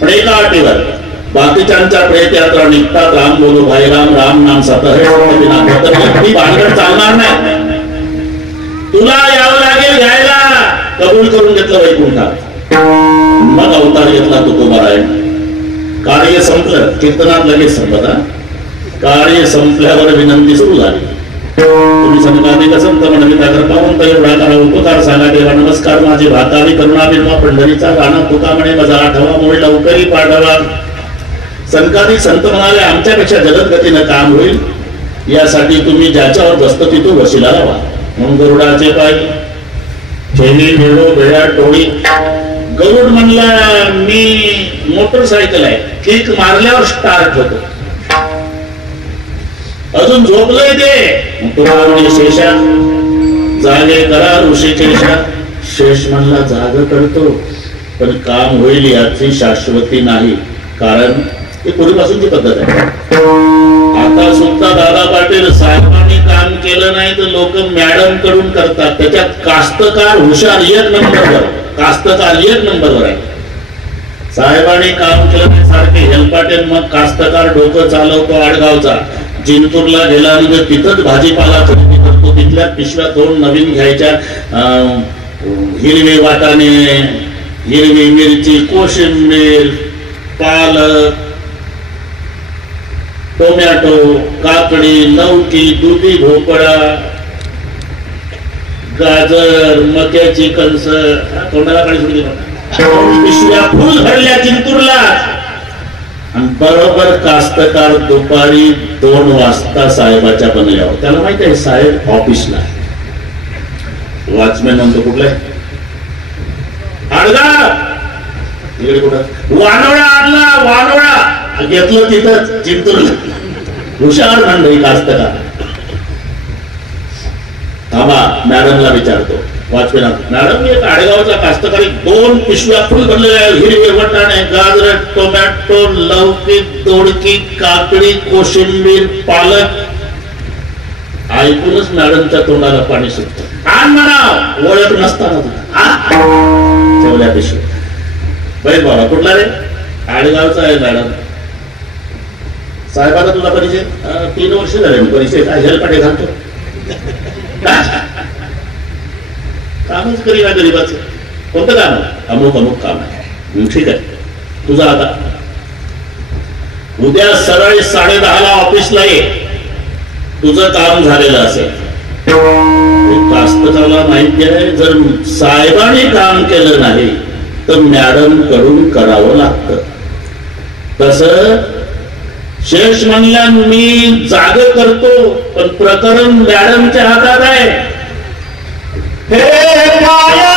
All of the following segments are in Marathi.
पण एका अटीवर, बाकीच्यांच्या प्रेतयात्रा निघतात, राम बोलो भाई राम, राम नाम सत है ती भानगड चालणार नाही. तुला यावं लागेल घ्यायला. कबूल करून घेतलं वैकुंठात. मग अवतार घेतला तुकोबारायण. कार्य संपलं, कीर्तनात लगेच संपत. कार्य संपल्यावर विनंती सुरू झाली. तुम्ही संतांनी कसं म्हणता पाहून तर एवढा करा उपकार सांगा देवा. नमस्कार माझे भातावी करुणा बिनवा पंढरीचा गाणं तुका म्हणे माझा आठवा मोळ लवकरी पाठवा. संतांनी संत म्हणाले आमच्यापेक्षा जलद गतीनं काम होईल यासाठी तुम्ही ज्याच्यावर बसतो तिथून वशिला लावा. म्हणून गरुडाचे पाय छेनी वेळो वेळा टोळी. गरुड म्हणला मी मोटरसायकल आहे, किक मारल्यावर स्टार्ट होतो, अजून झोपलंय ते. तुला शेषा जागे करा ऋषिकेशा. शेष म्हणला जाग करतो पण काम होईल याची शाश्वती नाही, कारण ही पूर्वीपासूनची पद्धत आहे. आता सुद्धा दादा पाटील साहेबांनी काम केलं नाही तर लोक मॅडम कडून करतात. त्याच्यात कास्तकार हुशार 1 नंबरवर, कास्तकार 1 नंबरवर आहे. साहेबांनी काम केलं नाही सारखे हेलपाटे, मग कास्तकार डोकं चालवतो आडगावचा. जिंतूरला गेल्यानंतर तिथंच भाजीपाला खरेदी करतो. तिथल्या पिशव्या 2 नवीन घ्यायच्या. हिरवे वाटाणे, हिरवी मिरची, कोशिंबीर, पालक, टोमॅटो, काकडी, लौकी, दुधी भोपळा, गाजर, मक्याची कणस, तोंडाला काढी सुटली पिशव्या फुल भरल्या जिंतूरला. आणि बरोबर कास्तकार दुपारी 2 वाजता साहेबाच्या बंगल्यावर. त्याला माहिती आहे साहेब ऑफिसला. वॉचमॅन म्हणतो कुठला आहे? आडगाव. तिकडे कुठं? वानोळा आणला, वानोळा घेतलं तिथंच जिंतूरला. हुशार मंडळी कास्तकार. थांबा मॅडमला विचारतो. वॉचमॅन मॅडम एक आडगावचा कास्तकारी 2 पिशव्या फुल भरलेल्या हिरवे वाटाणे, गाजर, टोमॅटो, लौकी, दोडकी, काकडी, कोशिंबीर, पालक. ऐकूनच मॅडमच्या तोंडाला पाणी सुटतं. आण म्हणा ओळख नसताना ठेवल्या पिशव्या. बैल बाबा कुठला रे? आडगावचा आहे मॅडम. साहेबाला तुझा परिचय? 3 वर्ष झाले परिचय. काय हेलपाटे घालतो? कामच करी ना गरीबाचं. कोणतं काम आहे? अमुक अमुक काम आहे. ठीक आहे तुझा आता उद्या सरळ 10:30 ऑफिसला ये. तुझं काम झालेलं असेल. कास्तकाराला माहिती आहे जर साहेबांनी काम केलं नाही तर मॅडम कडून करावं लागतं. तसं शेष म्हणल्या मी जाग करतो पण प्रकरण मॅडमच्या हातात आहे. हे माया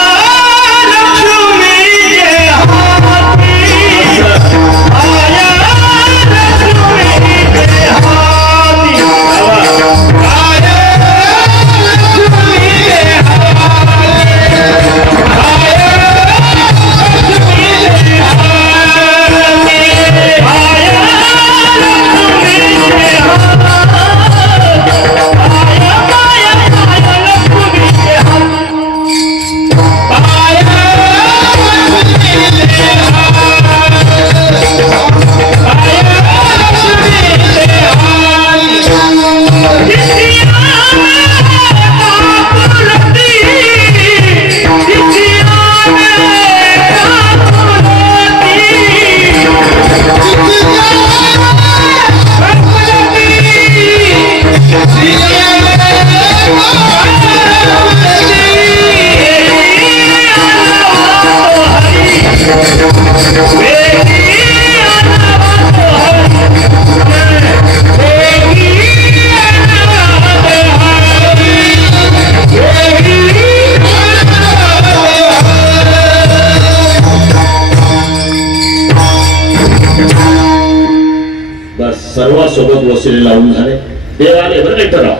सर्वांसोबत वसुली लावून झाले. देव आले बरं काही ठराव.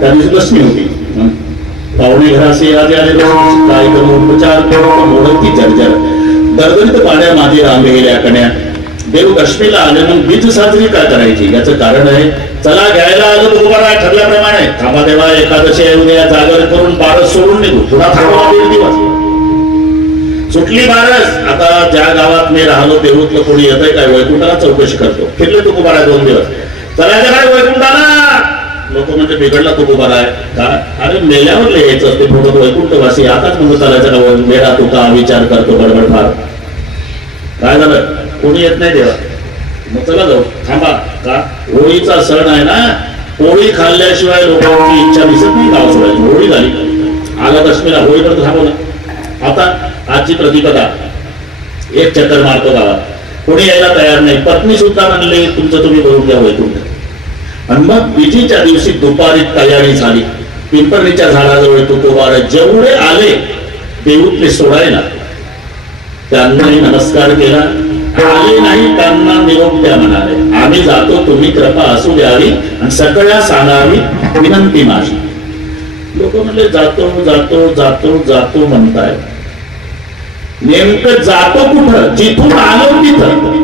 त्या दिवशी बसणी होती. पाहुणे घरासे आले काय करून उपचार करून मोडती जर्जर दरदरीत पाण्या मागे रांगेल्या कण्या. देव दशमीला आले मग बीज साजरी काय करायची याचं कारण आहे. चला घ्यायला आलं तुकोबाराय ठरल्याप्रमाणे. थांबा देवा एकादशी उद्या जागर करून पारस सोडून निघू. थोडा थांबा 1.5 दिवस. सुटली बारस. आता ज्या गावात मी राहिलो देऊतलं कोणी येतंय काय वैकुंठाला चौकशी करतो. फिरले तुकोबारा 2 दिवस. चला काय वैकुंठाला. लोक म्हणजे बिघडला तुकोबारा आहे का. अरे मेल्यावर लिहायचं असते थोडं वैकुंठवासी. आताच म्हणतो चालायचं का मेळा तुका विचार करतो बडबड फार. काय झालं कोणी येत नाही देवा. मग चला जाऊ. थांबा का होळीचा सण आहे ना. होळी खाल्ल्याशिवाय लोकांची इच्छा दिसत नाही गाव सोडायची. होळी झाली आला दशमीला होळीपर्यंत थांबवला. आता आजची प्रतिपदा एक चक्कर मारतो गावात. कोणी यायला तयार नाही. पत्नी सुद्धा म्हणले तुमचं तुम्ही करून घ्या वैकुंठ. आणि मग विजीच्या दिवशी दुपारी तयारी झाली. पिंपरणीच्या झाडाजवळ तुकोबारा जेवढे आले देऊतले सोडायला त्यांनाही नमस्कार केला. आले नाही त्यांना निरोप द्या म्हणाले. आम्ही जातो तुम्ही कृपा असू द्यावी आणि सगळ्या सांगावी विनंती माझी. लोक म्हणले जातो जातो जातो जातो म्हणताय. नेमकं जातो कुठं. जिथून आलो तिथं.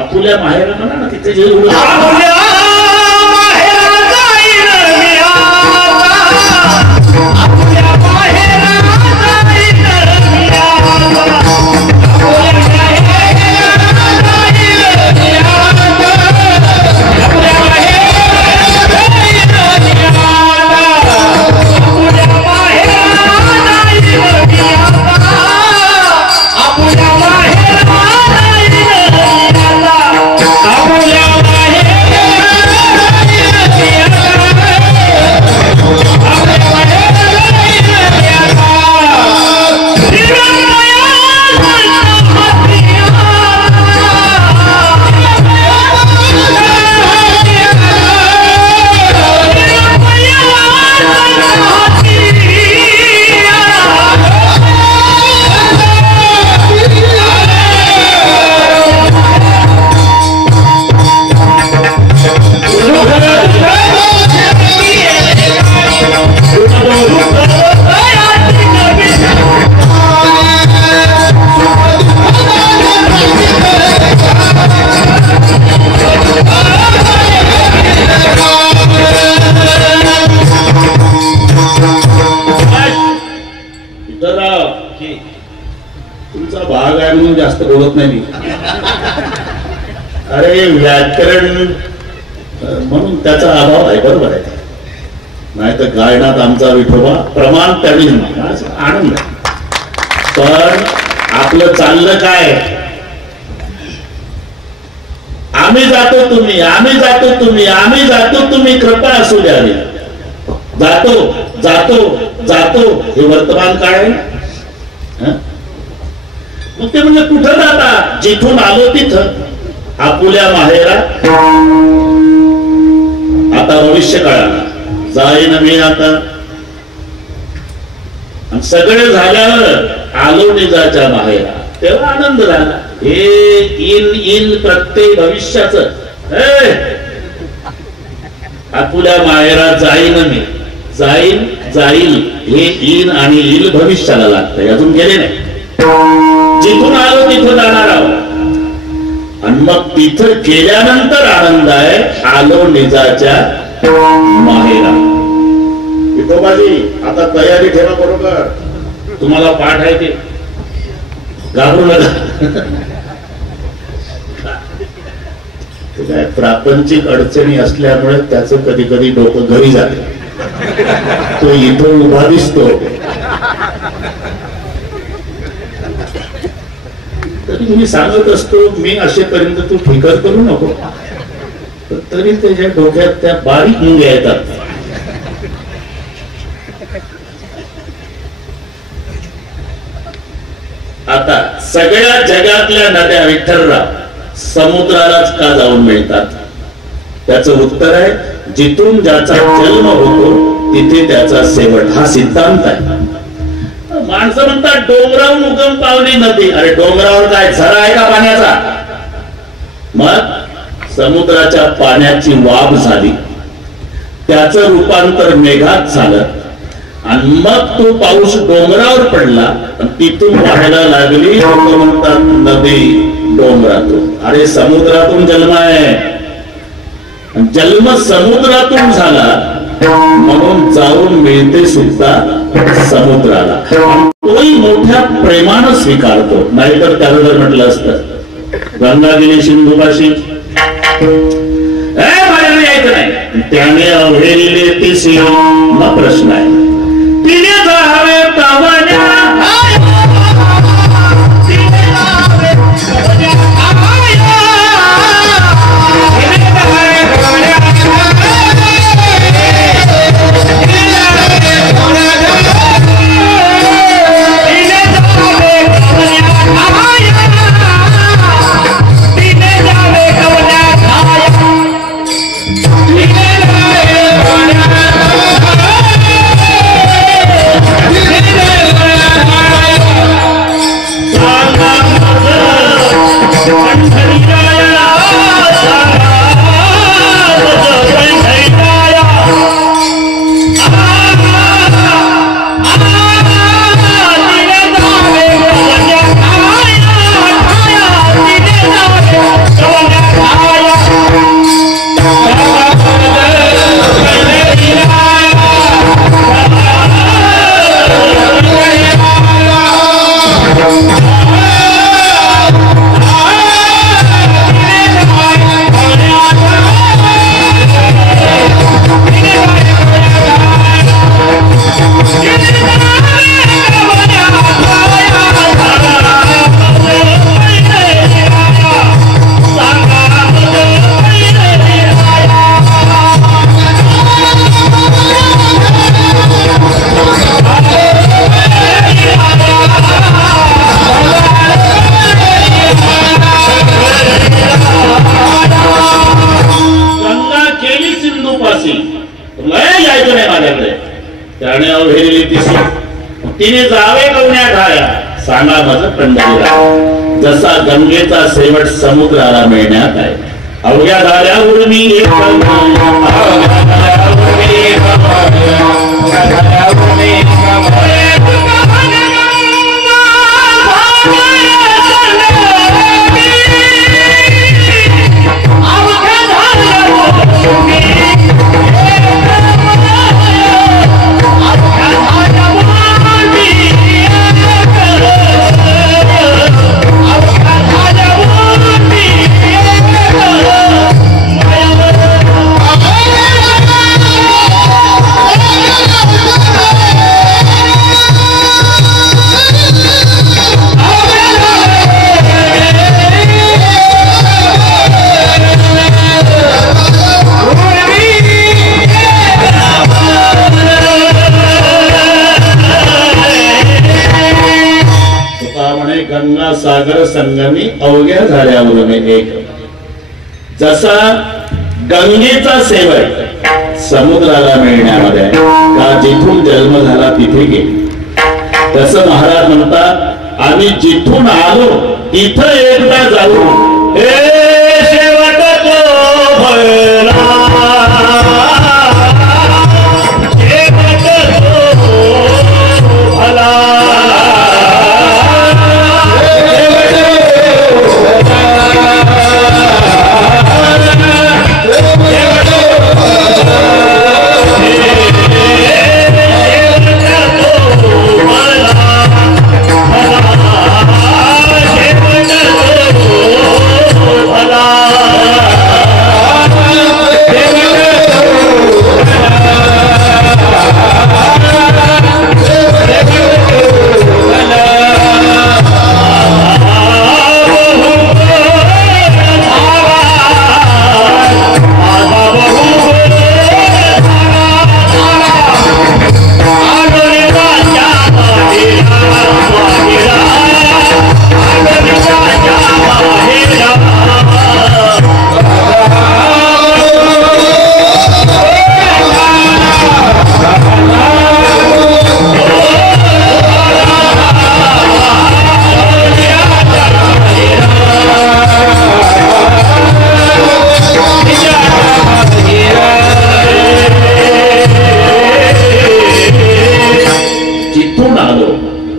आपुल्या माहेर म्हणा ना तिथे जे तुमचा भाग आहे म्हणून जास्त बोलत नाही मी. अरे व्याकरण म्हणून त्याचा अभाव आहे. बरोबर आहे. नाही तर गायनात आमचा विठोबा प्रमाण त्यावेळी आनंद आहे. पण आपलं चाललं काय. आम्ही जातो तुम्ही आम्ही जातो तुम्ही आम्ही जातो तुम्ही कृपा असू द्यावी. जातो जातो जातो हे वर्तमान काळ आहे. मग ते म्हणजे कुठं जाता. जिथून आलो तिथं. आपुल्या माहेरा. आता भविष्य काळाला जाईन मी आता. सगळे झाल्यावर आलो निजाच्या माहेरा. तेव्हा आनंद झाला. हे इन प्रत्येक भविष्याच. आपुल्या माहेरा जाईन मी. जाईन जाईल हे इन आणि इल भविष्याला लागतंय. अजून गेले नाही. जिथून आलो तिथं जाणार आहोत. आणि मग तिथं गेल्यानंतर आनंद आहे. आलो निजाच्या माहेरा. विठोबाजी आता तयारी ठेवा. बरोबर तुम्हाला पाठ आहे ते घाबरू नका. काय प्रापंचिक अडचणी असल्यामुळे त्याचं कधी कधी डोकं घरी जाते. तो इथं उभा दिसतो. तरी मी सांगत असतो मी असेपर्यंत तू फिकर करू नको. तरी त्याच्या डोक्यात त्या बारीक मुंग्या येतात. आता सगळ्या जगातल्या नद्या विठ्ठलराव समुद्रालाच का जाऊन मिळतात. त्याचं उत्तर आहे जिथून ज्याचा जन्म होतो तिथे त्याचा शेवट. हा सिद्धांत आहे. माणसं म्हणतात डोंगरावरून उगम पावली नदी. अरे डोंगरावर काय झरा आहे का पाण्याचा. मग समुद्राच्या पाण्याची वाफ झाली. त्याचं रूपांतर मेघात झालं. आणि मग तो पाऊस डोंगरावर पडला आणि तिथून वाहायला लागली. लोक म्हणतात नदी डोंगरातून. अरे समुद्रातून जन्म आहे. जन्म समुद्रातून झाला म्हणून जाऊन मिळते सुद्धा समुद्राला, तोही मोठ्या प्रेमानं स्वीकारतो. नाहीतर त्याला जर म्हटलं असतं गंगा गेली सिंधुपाशी यायचं नाही, त्याने अवहेळले ती मग प्रश्न आहे. तिने जावे तवण्या तिने जावे कवण्या ठाया सांगा माझं पंढरीला. जसा गंगेचा शेवट समुद्राला मिळण्यात आहे, अवघ्या धाऱ्यावर मी गंगा सागर संगमी अवघ्या झाल्यावर एक. जसा गंगेचा सेवक समुद्राला मिळण्यामध्ये का जिथून जन्म झाला तिथे गेले, तसं महाराज म्हणतात आम्ही जिथून आलो तिथं एकदा जाऊ. हे शेवट तो भला, शेवट तो भला.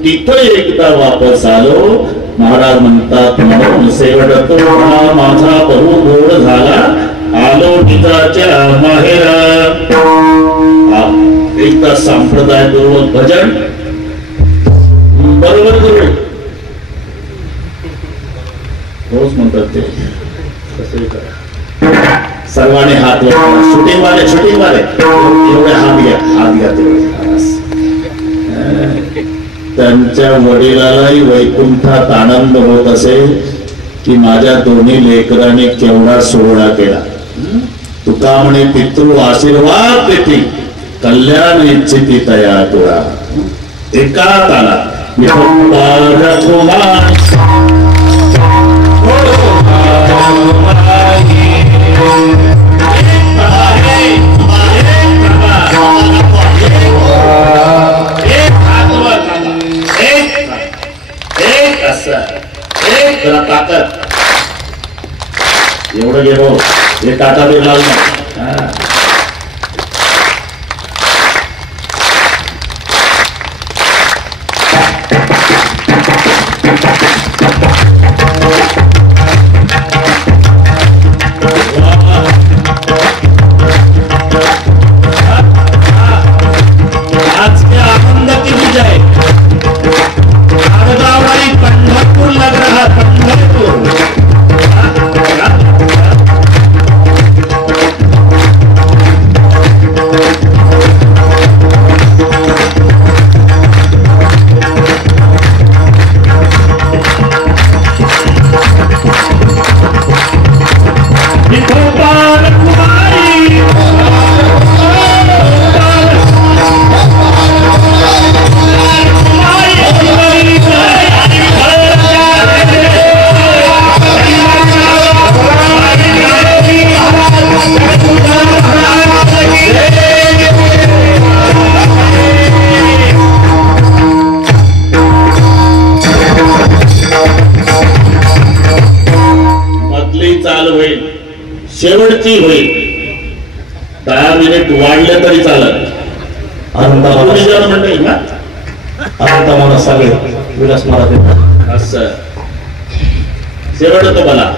तिथं एकदा वापस आलो. महाराज म्हणतात म्हणून शेवट तो माझा बहु गोड झाला, आलो निजाच्या माहेर. एकदा संप्रदाय पूर्वक भजन बरोबर करू. रोज म्हणतात ते सर्वांनी हात वर. शूटिंग वाले एवढे हात घ्या त्यांच्या वडिलालाही वैकुंठात आनंद होत असेल की माझ्या दोन्ही लेकरांनी केवढा सोहळा केला. तुका म्हणे पितृ आशीर्वाद देती कल्याण इच्छिती तया तुळा. एका ताला ताकद एवढं गेलो हे टाटा ते लागलं. शेवटची होईल. 10 मिनिट वाढले तरी चालत. म्हणते ना आता मला सगळे विलास महाराज असं शेवट तो मला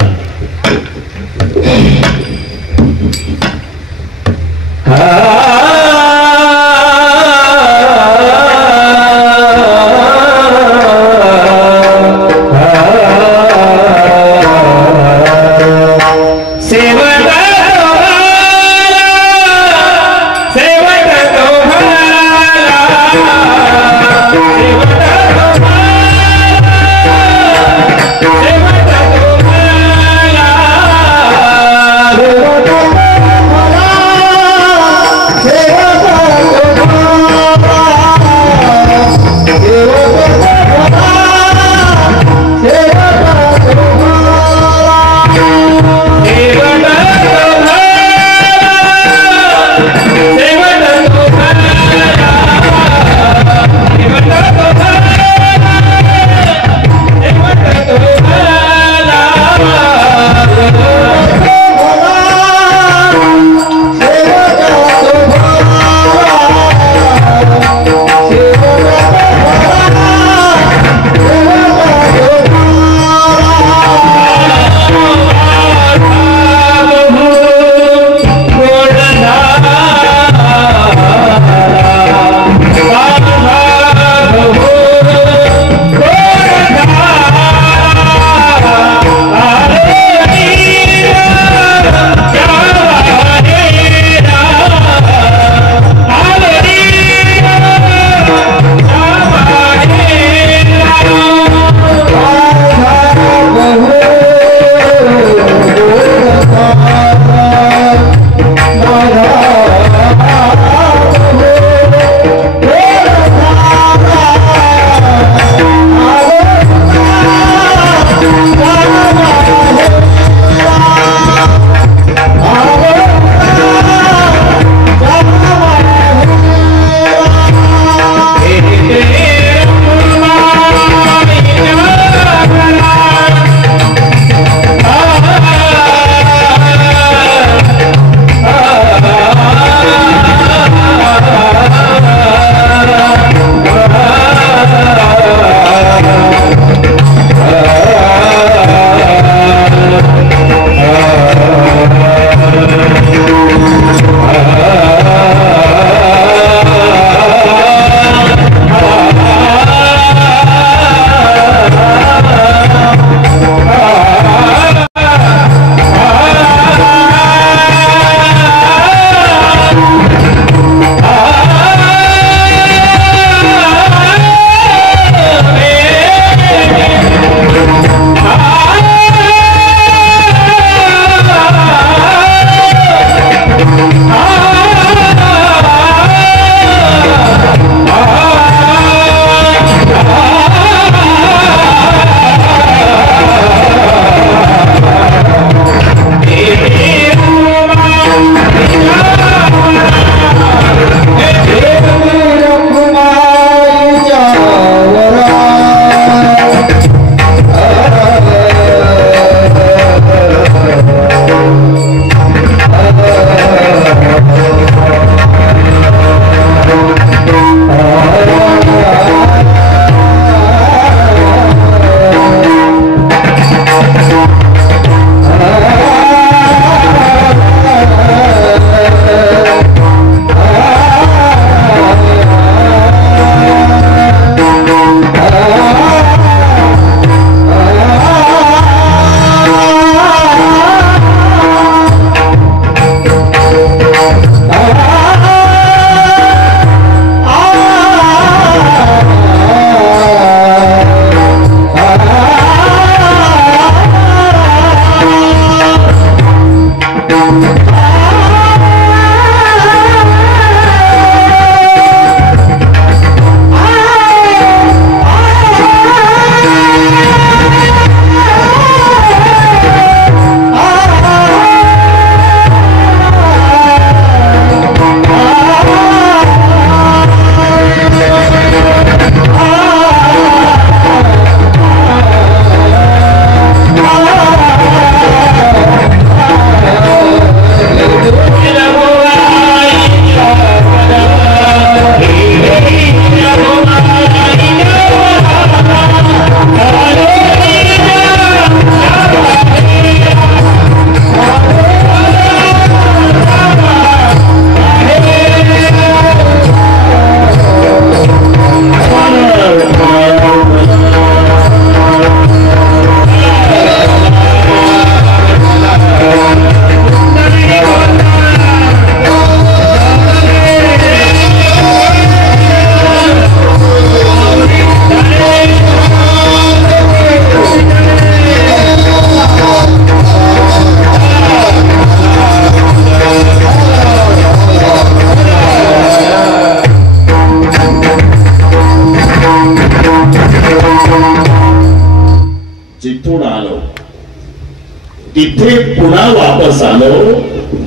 तिथे पुन्हा वापस आलो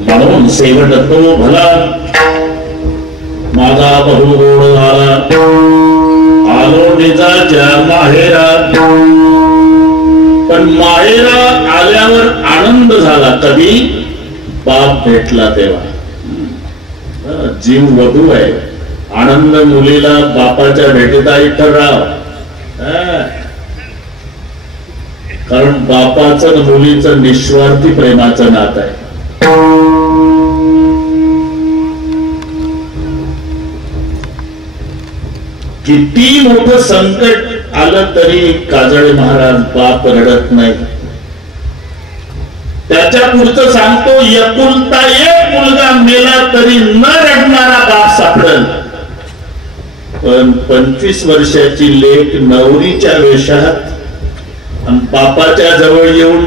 म्हणून शेवट तो भला माझा बहु गोड झाला आलो निजाच्या माहेरा. पण माहेरा आल्यावर आनंद झाला कधी बाप भेटला तेव्हा. जीव वधू आहे आनंद मुलीला बापाच्या भेटीत विठ्ठलराव. कारण बापाचं मुलीचं निस्वार्थी प्रेमाचं नातं आहे. किती मोठं संकट आलं तरी काजळे महाराज बाप रडत नाही. त्याच्या पुढचं सांगतो एकुलता एक मुलगा मेला तरी न रडणारा बाप सापडल. पण 25 वर्षाची लेक नवरीच्या वेशात आणि बापाच्या जवळ येऊन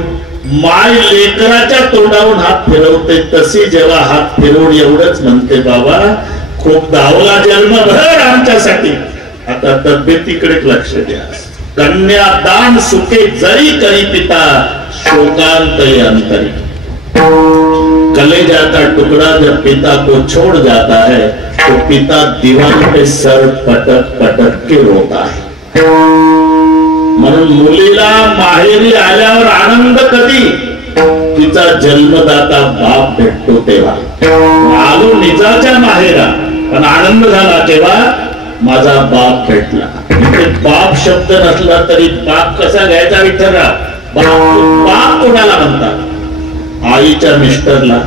माय लेकराच्या तोंडावरून हात फिरवते तशी जेव्हा हात फिरवून एवढंच म्हणते बाबा खूप धावला जन्मभर आमच्यासाठी आता तब्येतीकडे लक्ष द्या. कन्यादान सुखे जरी करी पिता शोकांत अंतरी. कलेजा का टुकड़ा जब पिता को छोड़ जाता है तो पिता दीवान पे सर पटक पटक के रोता है. म्हणून मुलीला माहेरी आल्यावर आनंद कधी तिचा जन्मदाता बाप भेटतो तेव्हा. आलो निजाच्या माहेरा पण आनंद झाला तेव्हा माझा बाप भेटला. इथे बाप शब्द नसला तरी बाप कसा घ्यायचा विठ्ठलराव. बाप कोणाला म्हणतात आईच्या मिस्टरला.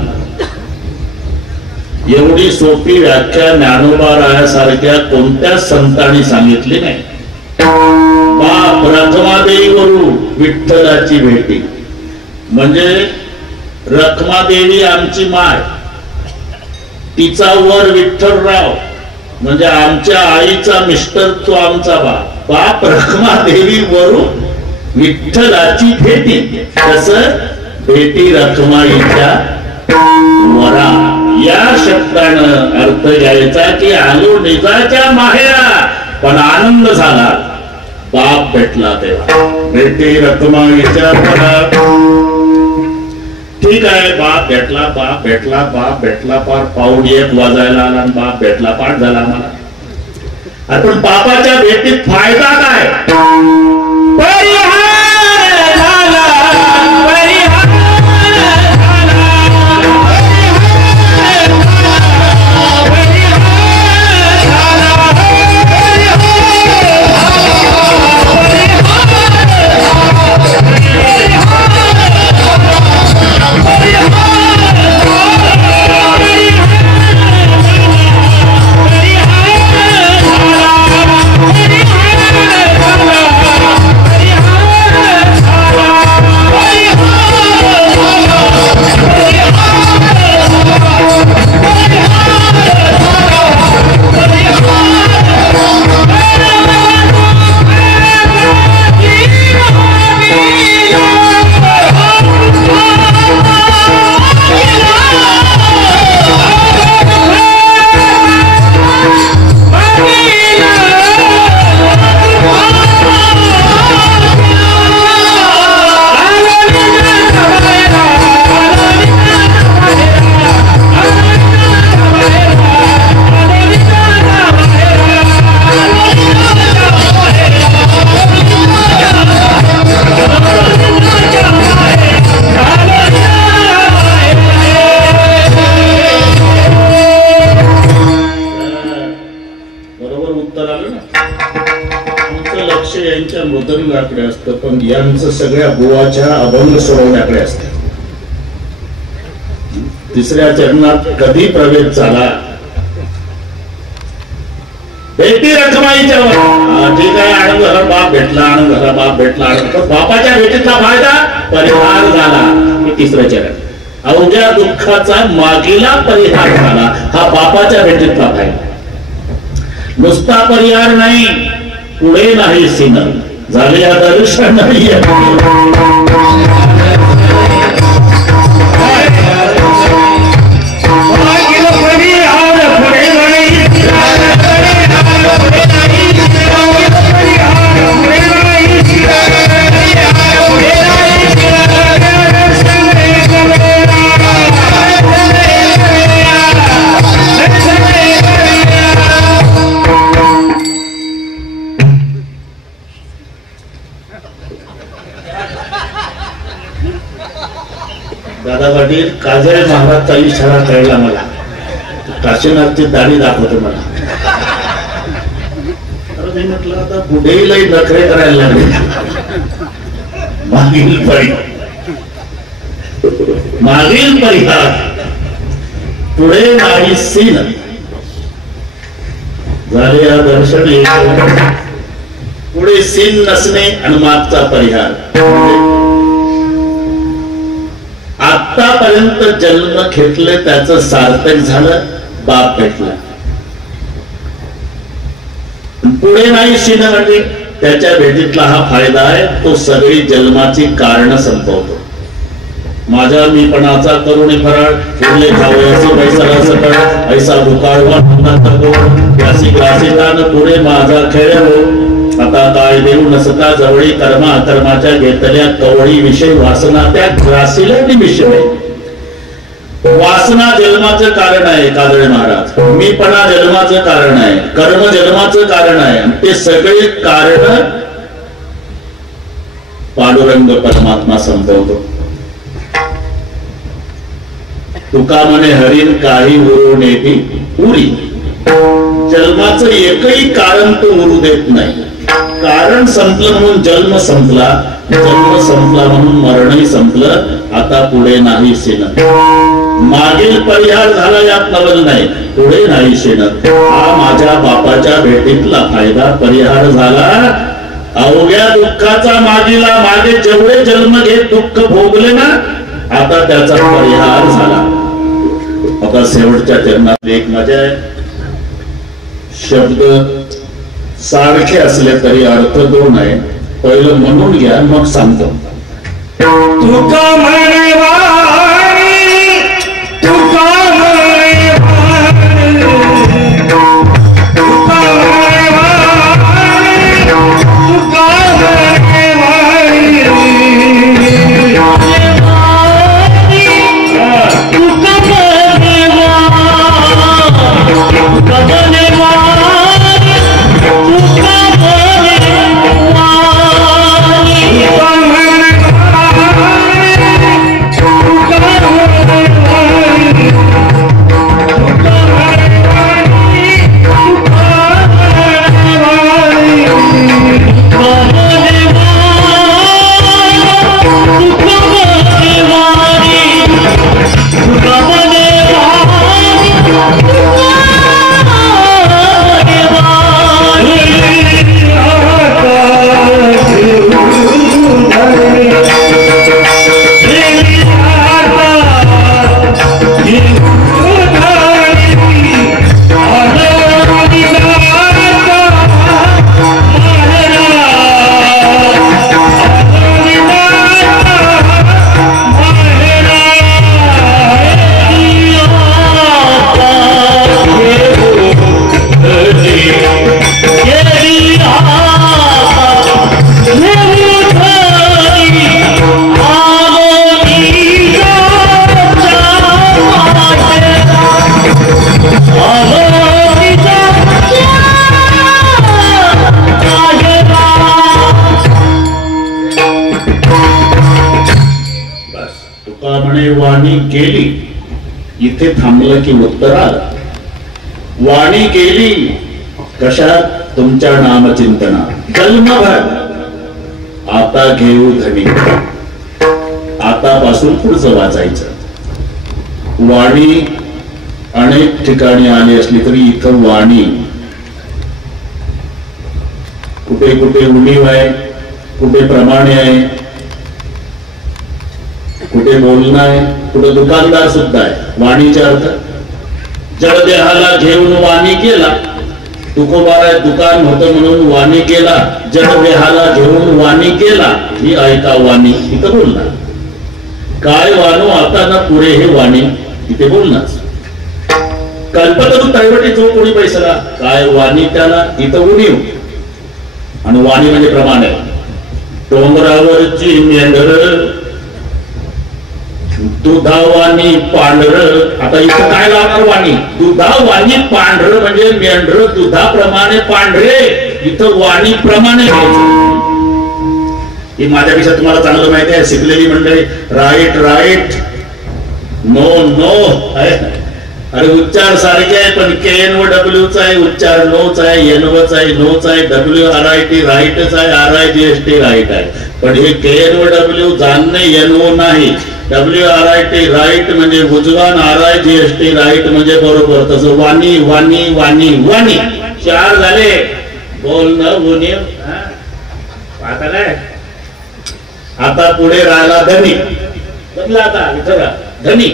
एवढी सोपी व्याख्या ज्ञानोबा रायासारख्या कोणत्याच संतांनी सांगितली नाही. बाप रखमादेवीवरू विठ्ठलाची भेटी म्हणजे रखमादेवी आमची माय तिचा वर विठ्ठलराव म्हणजे आमच्या आईचा मिस्टर तो आमचा बाप. बाप रखमादेवी वरून विठ्ठलाची भेटी तस भेटी रखमाईच्या वरा या शब्दानं अर्थ घ्यायचा की आलो निजाच्या माहेरा पण आनंद झाला बाप भेटला तेव्हा. भेटी रखमाईच्या वरा. ठीक आहे बाप भेटला बाप भेटला बाप भेटला पार पाऊण 1 वाजायला आला आणि बाप भेटला पाठ झाला मला. पण बापाच्या भेटीत फायदा काय. मृदंगाकडे असतं पण यांचं सगळ्या बुवाच्या अभंग सोडवण्याकडे असतं. तिसऱ्या चरणात कधी प्रवेश झाला भेटी रखमाईच्या वर. ठीक आहे आनंद झाला बाप भेटला आनंद झाला बाप भेटला आनंद. बापाच्या भेटीचा फायदा परिहार झाला. तिसरं चरण अवघ्या दुःखाचा मागेला परिहार झाला हा बापाच्या भेटीतला फायदा. नुसता परिहार नाही पुढे नाही सीन झाले दर्शन नाही. पाटील काजळे महाराजचा इशारा कळला मला, काशीनाथची दाढी दाखवतो मला. मी म्हटलं आता पुढेही नखरे करायला लागले. मागील परिहार पुढे नाही सीन झाले. या दर्शन पुढे सीन नसणे आणि मागचा परिहार. आतापर्यंत जन्म घेतले त्याचं सार्थक झालं, बाप भेटला. पुढे नाही सीन म्हणजे त्याच्या भेटीतला हा फायदा आहे, तो सगळी जन्माची कारण संपवतो. माझ्या मीपणाचा करुणी फराळ फुले खावयाचे पैसाला सकळ ऐसा भुकाळवा यासी ग्रासितान पुढे माझा खेळ हो. आता काय देऊ नसता जवळी कर्मा कर्माच्या घेतल्या कवळी विषय वासना त्या ग्रासीला विषय. वासना जन्माचं कारण आहे काजळे महाराज, मीपणा जन्माचं कारण आहे, कर्म जन्माचं कारण आहे. ते सगळे कारण पांडुरंग परमात्मा संपवतो. तुका म्हणे हरीण काही उरू नेती उरी. जन्माचं एकही कारण तो उरू देत नाही. कारण संपलं म्हणून जन्म संपला, जन्म संपला म्हणून मरणही संपलं. आता पुढे नाही सेन. मागील परिहार झाला यात नवल नाही, पुढे नाही सेन. हा माझ्या बापाच्या भेटीतला फायदा परिहार झाला. अवघ्या दुःखाचा मागीला मागे जेवढे जन्म घेत दुःख भोगले ना, आता त्याचा परिहार झाला. आता शेवटच्या चरणात एक मजा आहे. शब्द सारखे असले तरी अर्थ दोन आहे. पहिलं म्हणून घ्या, मग सांगतो. तुका म्हणे वाणी, तुका म्हणे वाणी, तुका म्हणे वाणी, तुका म्हणे वाणी, तुका म्हणे वाणी केली, इथे थांबलं की उत्तर आलं. वाणी केली कशात? तुमच्या नामचिंतनात जन्मभर. आता घेऊ धनी, आतापासून पुढचं वाचायचं. वाणी अनेक ठिकाणी आली असली तरी इथं वाणी कुठे कुठे उणीव आहे, कुठे प्रमाणे आहे, कुठे बोलणं आहे, कुठे दुकानदार सुद्धा आहे. वाणीचा अर्थ जड देहाला घेऊन वाणी केला. तुकोबारा दुकान होतं म्हणून वाणी केला. जड देहाला घेऊन वाणी केला, ही ऐका वाणी इथं बोलणार. काय वाणू आता ना पुढे हे वाणी इथे बोलणार. कल्पतरू तळवटी जो कोणी पैसला, काय वाणी त्याला इथं उणीव. आणि वाणी म्हणजे प्रमाण आहे. डोंगरावरची मेंढर दुधावानी पांढर. आता इथं काय लागणार? वाणी. दुधावानी पांढर म्हणजे मेंढर दुधाप्रमाणे पांढरे. इथं वाणी प्रमाणे. ही माझ्यापेक्षा तुम्हाला चांगलं माहिती आहे, शिकलेली मंडळी. Right right. नो नो अरे उच्चार सारखे आहे पण KN व डब्ल्यूचा आहे उच्चार नोच आहे NWच आहे नोच आहे WRIT राईटच आहे RIGST राईट आहे पण हे KN व डब्ल्यू जाणणे NO नाही WRIT राईट म्हणजे उजवान RIGST राईट म्हणजे बरोबर तसं वाणी वाणी वाणी वाणी चार झाले बोल न बोने आता काय आता पुढे राहिला धनी बदला आता इथं धनी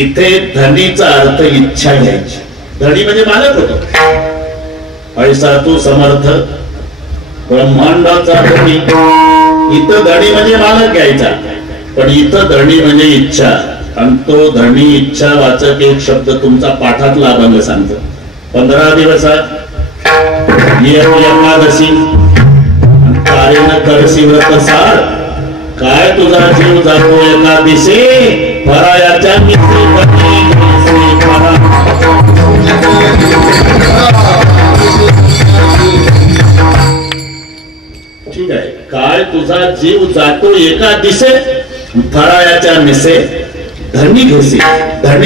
इथे धनीचा अर्थ इच्छा घ्यायची धनी म्हणजे मालक होतो ऐसा तू समर्थ ब्रह्मांडाचा धनी इथं धनी म्हणजे मालक घ्यायचा पण इथं धनी म्हणजे इच्छा आणि तो धनी इच्छा वाचक एक शब्द तुमचा पाठातला अभंग सांगतो 15 दिवसात एकादशी कार्य करसी व्रत सार काय तुझा जीव जातो एका दिसे फरायाच्या ठीक आहे काय तुझा जीव जातो एका दिसे फरायाच्या मिसे धनी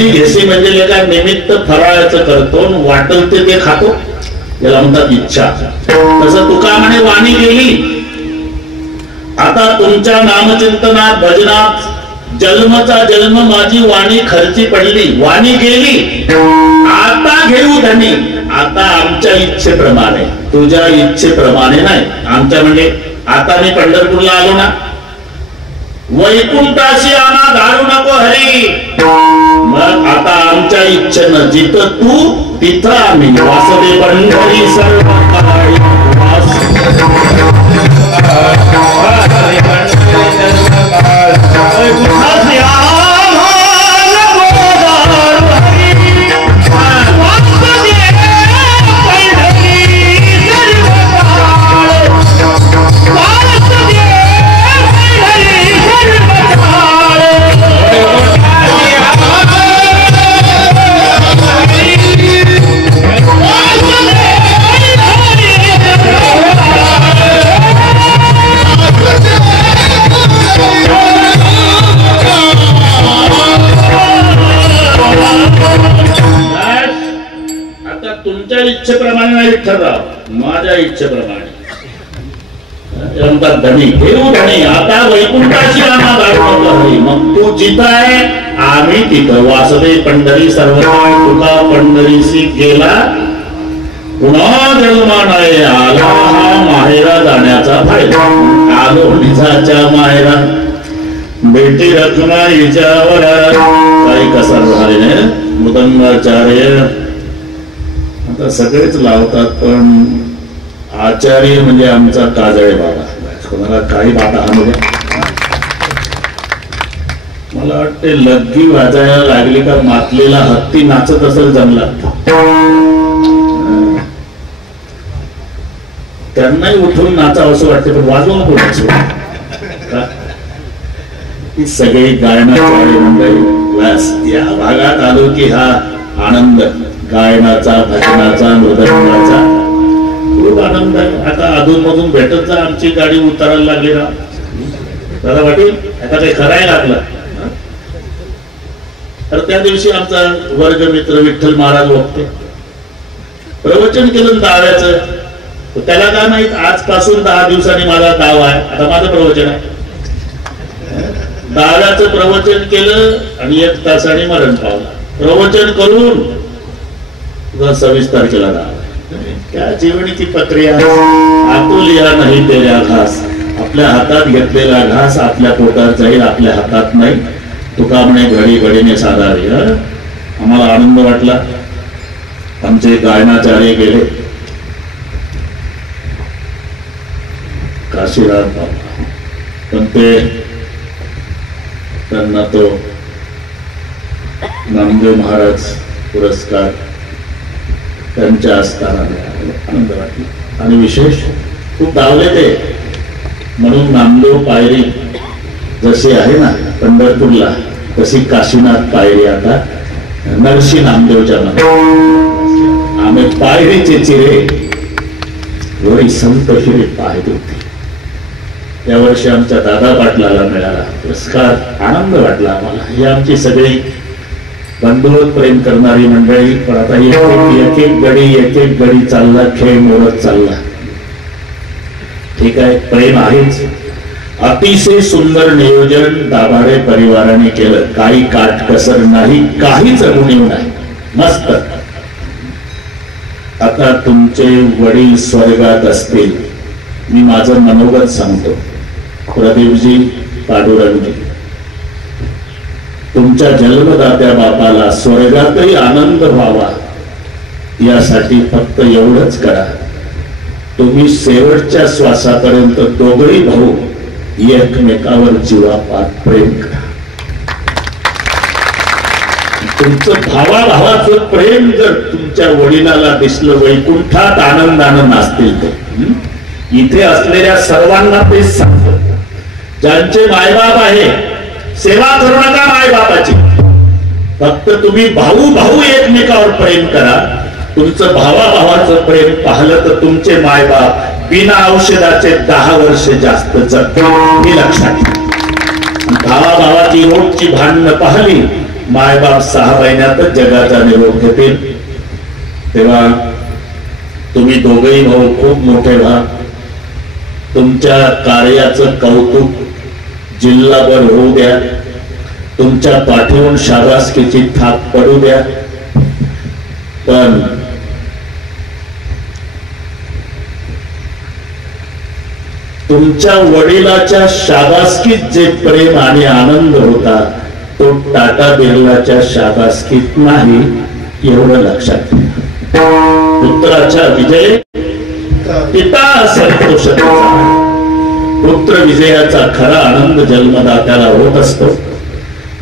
घेसी म्हणजे एका निमित्त फराळाचं करतो वाटल ते खातो याला म्हणतात इच्छा तसं तुका म्हणे वाणी गेली आता तुमच्या नामचिंतनात भजनात जन्मचा जन्म माझी वाणी खर्ची पडली वाणी गेली आता घेऊ धनी आता आमच्या इच्छेप्रमाणे तुझ्या इच्छेप्रमाणे नाही आमच्या म्हणजे आता मी पंढरपूरला आलो ना वैकुंठाशी आम्हा धारू नको हरी मग आता आमच्या इच्छेनं जिथं तू तिथं आम्ही वासदे पंढरी सर्व काळी तुमच्या इच्छेप्रमाणे नाही ठरव माझ्या इच्छेप्रमाणे धनी घेऊ धनी आता वैकुंठाची आम्हा धारू मग तू जिथं आहे आम्ही तिथं वासदे पंढरी सर्व तुका पंढरीशी गेला पुन्हा जन्मा नाही आला हा माहेरा जाण्याचा फायदा आलो निजाच्या माहेरा बेटी रखना हिच्यावर काही कसर झाले मृदंगाचार्य आता सगळेच लावतात पण आचार्य म्हणजे आमचा काजळे बाबा कोणाला काही बाबा हा मला वाटते लग्गी वाजायला लागली का मातलेला हत्ती नाचत असेल जंगलात त्यांनाही उठून नाचावं असं वाटते पण वाजवू नको ही सगळी गायनाचार्य मंडळी या भागात आलो की हा आनंद गायनाचा भजनाचा मृदंगाचा खूप आनंद आहे आता अधून मधून भेटत जा आमची गाडी उतरायला लागली ना दादा वाटेल आता काही करायला लागलं तर त्या दिवशी आमचा वर्ग मित्र विठ्ठल महाराज वक्ते प्रवचन केलं दाव्याचं त्याला काय माहित आजपासून 10 दिवसांनी माझा दावा आहे आता माझं प्रवचन आहे दाव्याचं प्रवचन केलं आणि 1 तासाने मरण पावलं प्रवचन करून 26 तारखेला त्या जीवनीची प्रक्रिया आतुलिया नाही तेऱ्या घास आपल्या हातात घेतलेला घास आपल्या पोटात जाईल आपल्या हातात नाही तुका म्हणे घडी घडीने साधारी आम्हाला आनंद वाटला आमचे गायनाचार्य गेले काशीराज बाबा पण ते त्यांना तो नामदेव महाराज पुरस्कार त्यांच्या असताना आनंद वाटला आणि विशेष खूप धावले ते म्हणून नामदेव पायरी जशी आहे ना पंढरपूरला तशी काशीनाथ पायरी आता नरसी नामदेवच्या मध्ये आम्ही पायरीचे चिरे वरी संत हिरे पाहत होते. त्या वर्षी आमच्या दादा पाटलाला मिळाला पुरस्कार आनंद वाटला आम्हाला. ही आमची सगळी बंधुवत प्रेम करणारी मंडळी. पण आता एक एक गडी चालला, खेळ मोडत चालला. ठीक आहे, प्रेम आहेच. अतिशय सुंदर नियोजन दाभाडे परिवाराने केलं. काही काटकसर नाही, काहीच उणीव नाही. मस्त. आता तुमचे वडील स्वर्गात असतील, मी माझं मनोगत सांगतो. प्रदीपजी, पांडुरंगजी, तुमच्या जन्मदात्या बापाला स्वर्गातही आनंद व्हावा यासाठी फक्त एवढंच करा. तुम्ही शेवटच्या श्वासापर्यंत दोघे भाऊ एकमेकावर जीवापात प्रेम करा. तुमचं भावाभावाचं प्रेम जर तुमच्या वडिलाला दिसलं, वैकुंठात आनंदानं नाचतील ते. इथे असलेल्या सर्वांना तेच सांगतो, ज्यांचे मायबाप आहे सेवा करू नका मायबापाची. फक्त तुम्ही भाऊ भाऊ एकमेकावर प्रेम करा. तुमचं भावाभावाचं प्रेम पाहिलं तर तुमचे मायबाप बिना औषधाचे 10 वर्ष जास्त जगतील, हे लक्षात घ्या. भावाभावाची रोजची भांडणं पाहिली, मायबाप 6 महिन्यातच जगाचा निरोप घेतील. तेव्हा तुम्ही दोघेही भाऊ खूप मोठे व्हा. तुमच्या कार्याचं कौतुक जिल्हाभर होऊ द्या. तुमच्या पाठीवरून शाबासकीची थाप पडू द्या. पण तुमच्या वडिलाच्या शाबासकीत जे प्रेम आणि आनंद होता तो टाटा बिर्लाच्या शाबासकीत नाही, एवढं लक्षात घ्या. पुत्राचा विजय पिता संतोष. पुत्र विजयाचा खरा आनंद जन्मदात्याला होत असतो.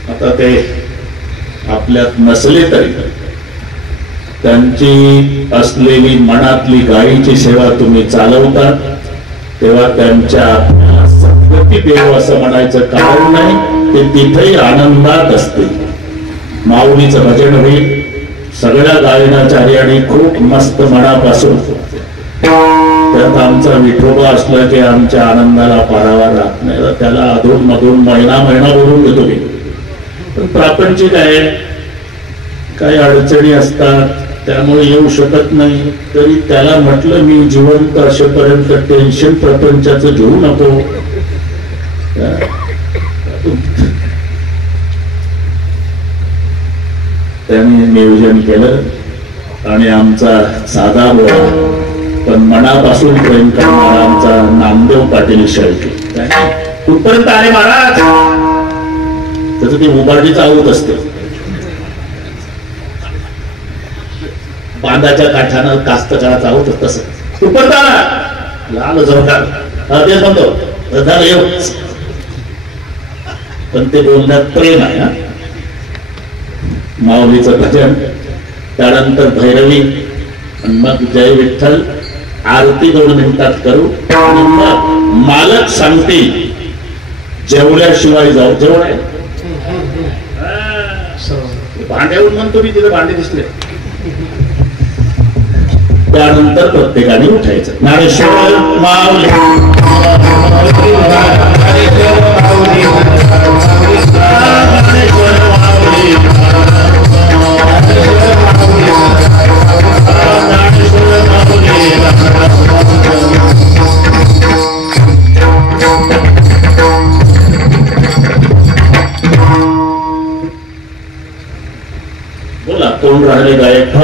आता ते आपल्यात नसले तरी त्यांची असलेली मनातली गायीची सेवा तुम्ही चालवता, तेव्हा त्यांच्या सद्गती देव असं म्हणायचं कारण नाही. ते तिथेही आनंदात असते. माऊलीचं भजन होईल. सगळ्या गायनाचार्यांनी खूप मस्त मनापासून. त्यात आमचा विठोबा असला की आमच्या आनंदाला पारावार राहत नाही. त्याला अधून मधून महिना बोलून घेतो मी. पण प्रापंचिक आहे, काही अडचणी असतात, त्यामुळे येऊ शकत नाही. तरी त्याला म्हटलं मी जिवंत असेपर्यंत टेन्शन प्रपंचाचं घेऊ नको. त्याने नियोजन केलं आणि आमचा साधा बोला पण मनापासून प्रेम करणारा आमचा नामदेव पाटील शेळके कुठपर्यंत आले महाराज. त्याचं ती उभारडीच आवत असते. बांधाच्या काठानं कास्तकाराचा आहोत तसं कुठपर्यंत आला. लाल जोरदार तेच म्हणतो झालं एवढंच. पण ते बोलण्यात प्रेम आहे. हा माऊलीचं भजन, त्यानंतर भैरवी, आणि मग जय विठ्ठल आरती 2 मिनिटात करू. आणि मग मालक सांगतील जेवल्याशिवाय जाऊ. जेवण आहे भांड्याहून म्हणतो मी, तिथे भांडे दिसले. त्यानंतर प्रत्येकाने उठायचं. ज्ञानेश्वर माऊली बोला कोण राहिले गायक.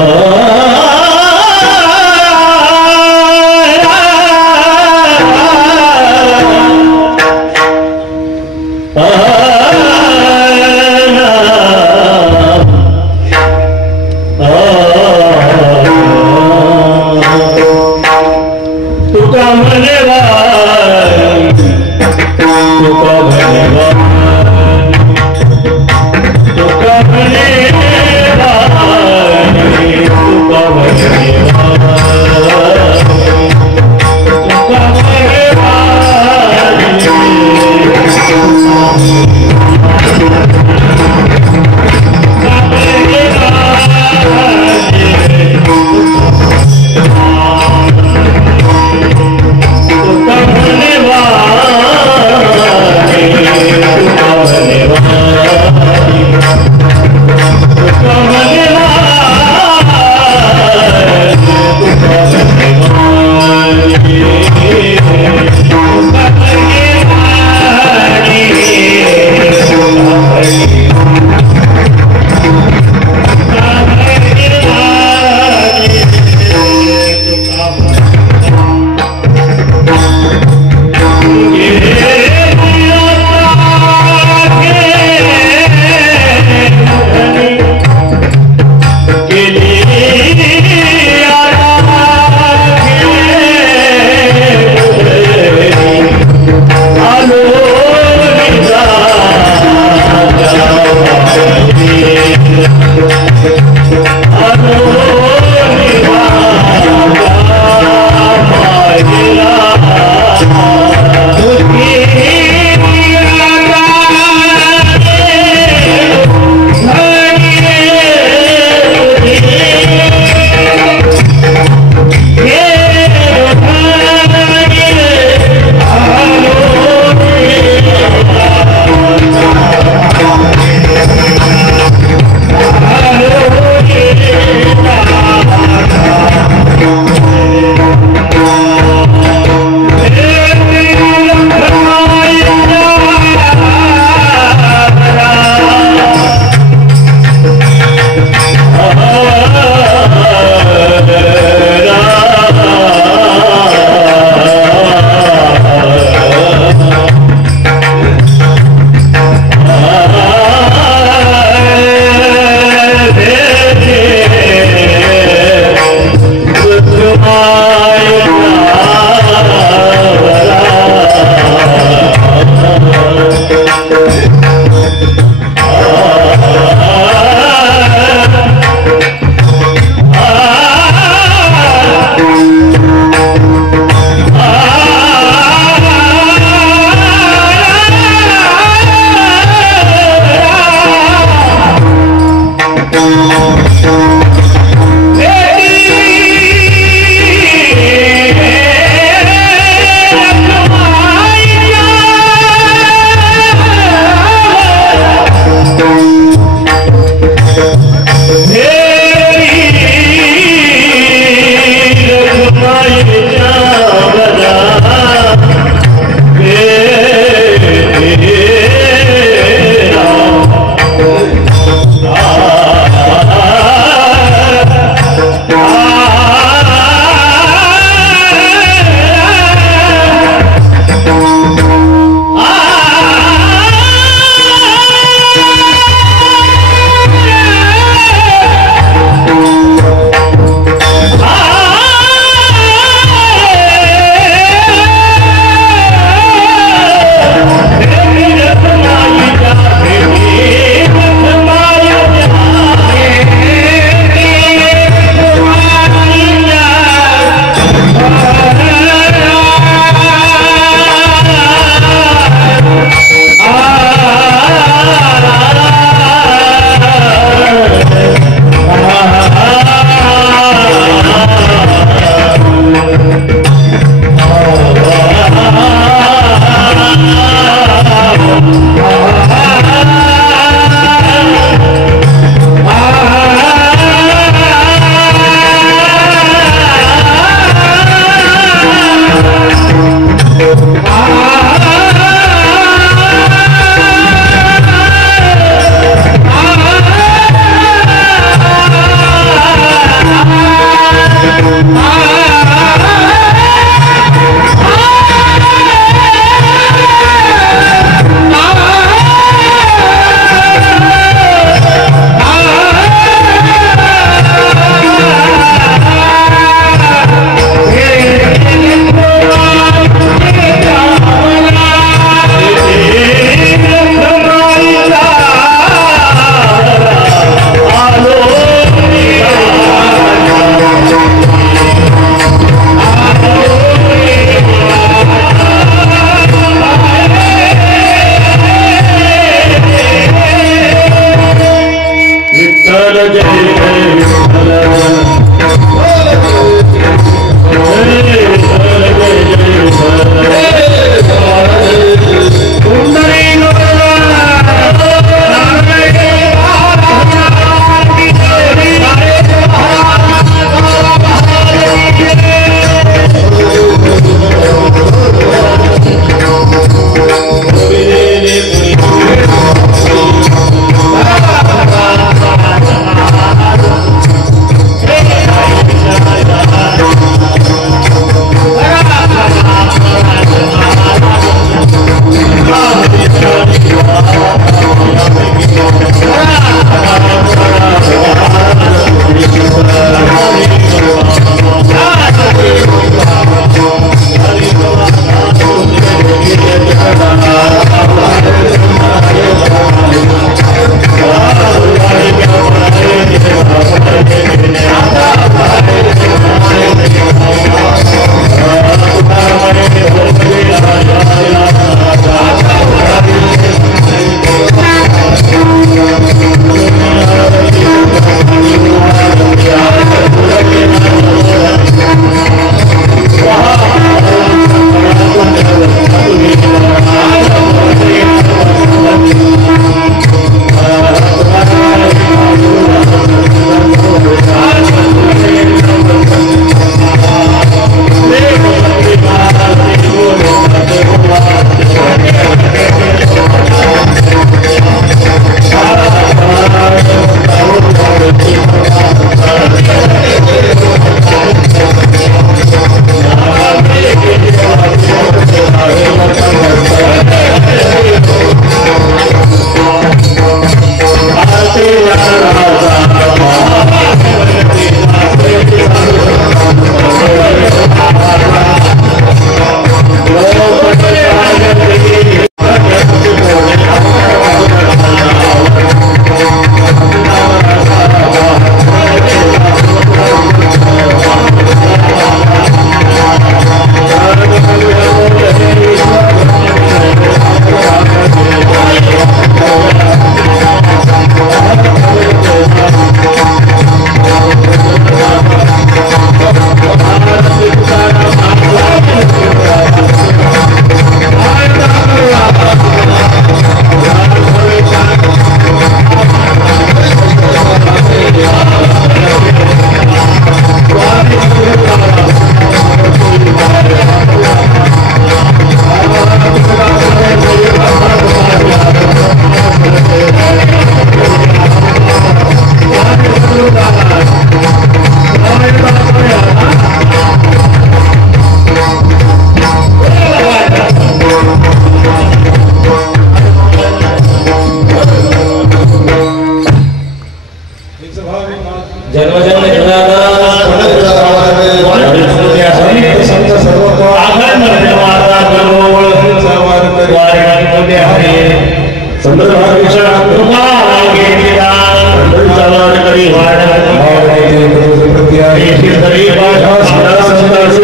तरी भाषा सदा संतांची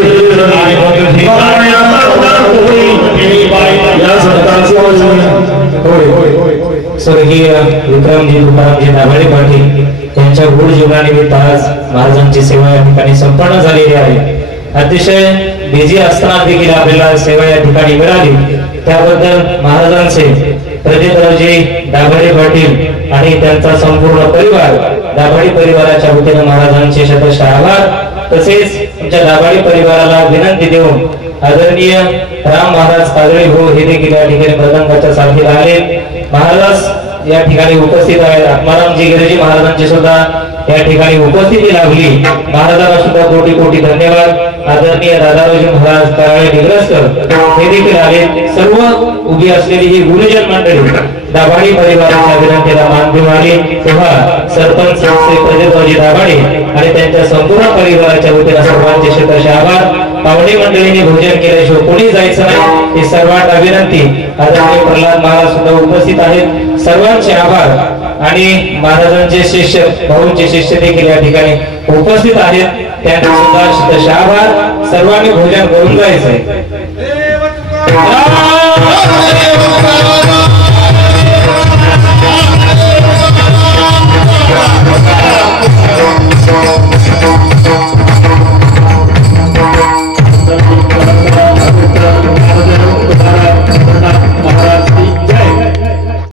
आणि मधुरी या संतांची स्वर्गीय विक्रमजी तुकारामजी दाभाडे पाटील यांच्या गुढ जीवनानिमित्त आज महाराजांची सेवा या ठिकाणी संपन्न झालेली आहे. अतिशय बिझी असताना देखील आपल्याला सेवा या ठिकाणी मिळाली, त्याबद्दल महाराजांचे प्रदीपरावजी दाभाडे पाटील आणि त्यांचा संपूर्ण परिवार दाभाडे परिवाराच्या वतीने महाराजांचे शतश आभार. तसेच तुमच्या दाभाडे परिवाराला विनंती देऊन आदरणीय राम महाराज काजळे हो हे देखील या ठिकाणी मृदंगाच्या साथीला आले. महाराज या ठिकाणी उपस्थित आहेत. आत्मारामजी गिरजी महाराजांची सुद्धा या ठिकाणी उपस्थिती लाभली. महाराजांना सुद्धा कोटी कोटी धन्यवाद. आदरणीय दादारावजी महाराज काळे निग्रस्कर हे देखील आले. सर्व उभी असलेली ही गुरुजन मंडळी दाभाडे परिवाराच्या विनंतीला मान देऊन आली. तेव्हा सरपंच श्री प्रदीपरावजी दाभाडे आणि त्यांच्या संपूर्ण परिवाराच्या वतीने सर्वांचे शतश आभार. पाहुणे मंडळींनी भोजन केल्याशिवाय कोणी जायचं नाही ही सर्वांना विनंती. आदरणीय प्रल्हाद महाराज सुद्धा उपस्थित आहेत. सर्वांचे आभार. आणि महाराजांचे शिष्य भाऊंचे शिष्य देखील या ठिकाणी उपस्थित आहेत, त्यांना सुद्धा शतश आभार. सर्वांनी भोजन करून जायचंय.